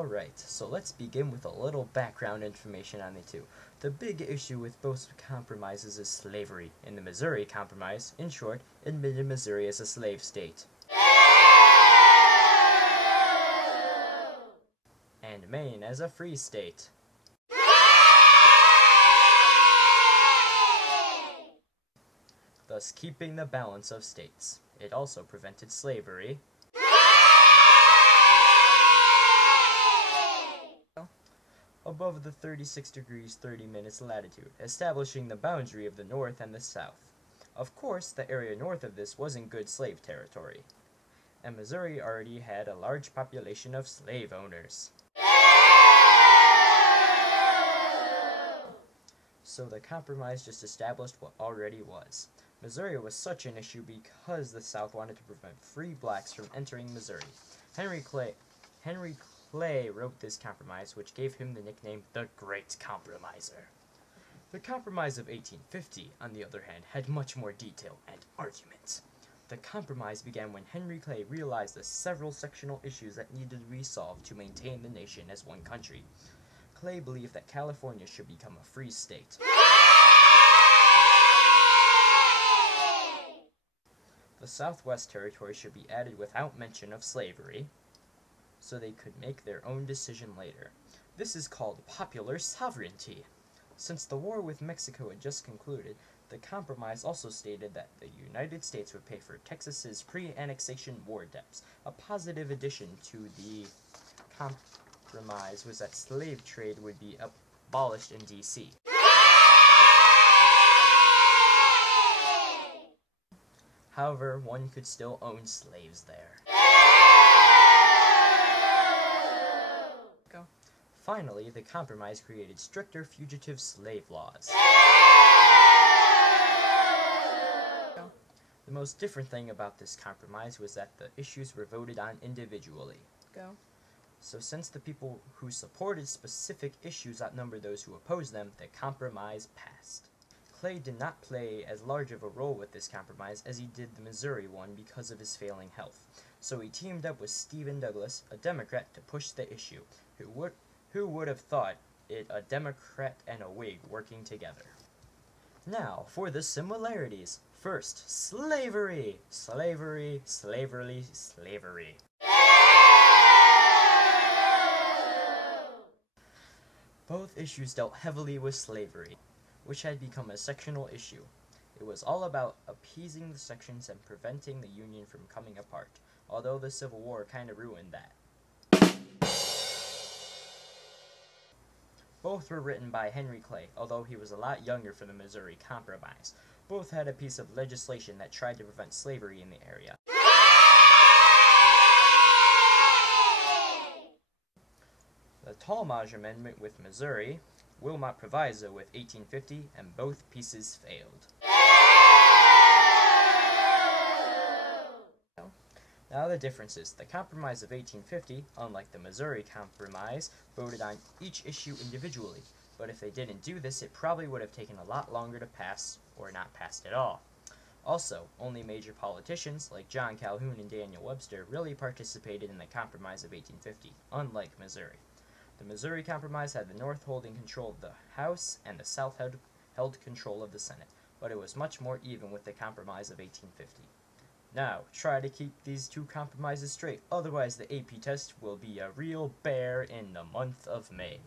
Alright, so let's begin with a little background information on the two. The big issue with both compromises is slavery. In the Missouri Compromise, in short, admitted Missouri as a slave state. And Maine as a free state. Thus keeping the balance of states. It also prevented slavery. Above the 36 degrees 30 minutes latitude, establishing the boundary of the North and the South. Of course, the area north of this wasn't good slave territory, and Missouri already had a large population of slave owners. So the compromise just established what already was. Missouri was such an issue because the South wanted to prevent free blacks from entering Missouri. Henry Clay wrote this compromise, which gave him the nickname the Great Compromiser. The Compromise of 1850, on the other hand, had much more detail and argument. The compromise began when Henry Clay realized the several sectional issues that needed to be solved to maintain the nation as one country. Clay believed that California should become a free state. The Southwest Territory should be added without mention of slavery, so they could make their own decision later. This is called popular sovereignty. Since the war with Mexico had just concluded, the compromise also stated that the United States would pay for Texas's pre-annexation war debts. A positive addition to the compromise was that slave trade would be abolished in D.C. However, one could still own slaves there. Finally, the compromise created stricter fugitive slave laws. The most different thing about this compromise was that the issues were voted on individually. So since the people who supported specific issues outnumbered those who opposed them, the compromise passed. Clay did not play as large of a role with this compromise as he did the Missouri one because of his failing health. So he teamed up with Stephen Douglas, a Democrat, to push the issue. Who would have thought it a Democrat and a Whig working together? Now, for the similarities. First, slavery. Slavery, slavery, slavery. Both issues dealt heavily with slavery, which had become a sectional issue. It was all about appeasing the sections and preventing the Union from coming apart, although the Civil War kinda ruined that. Both were written by Henry Clay, although he was a lot younger for the Missouri Compromise. Both had a piece of legislation that tried to prevent slavery in the area. The Tallmadge Amendment with Missouri, Wilmot Proviso with 1850, and both pieces failed. Now the differences. The Compromise of 1850, unlike the Missouri Compromise, voted on each issue individually, but if they didn't do this, it probably would have taken a lot longer to pass, or not passed at all. Also, only major politicians, like John Calhoun and Daniel Webster, really participated in the Compromise of 1850, unlike Missouri. The Missouri Compromise had the North holding control of the House, and the South held control of the Senate, but it was much more even with the Compromise of 1850. Now, try to keep these two compromises straight, otherwise the AP test will be a real bear in the month of May.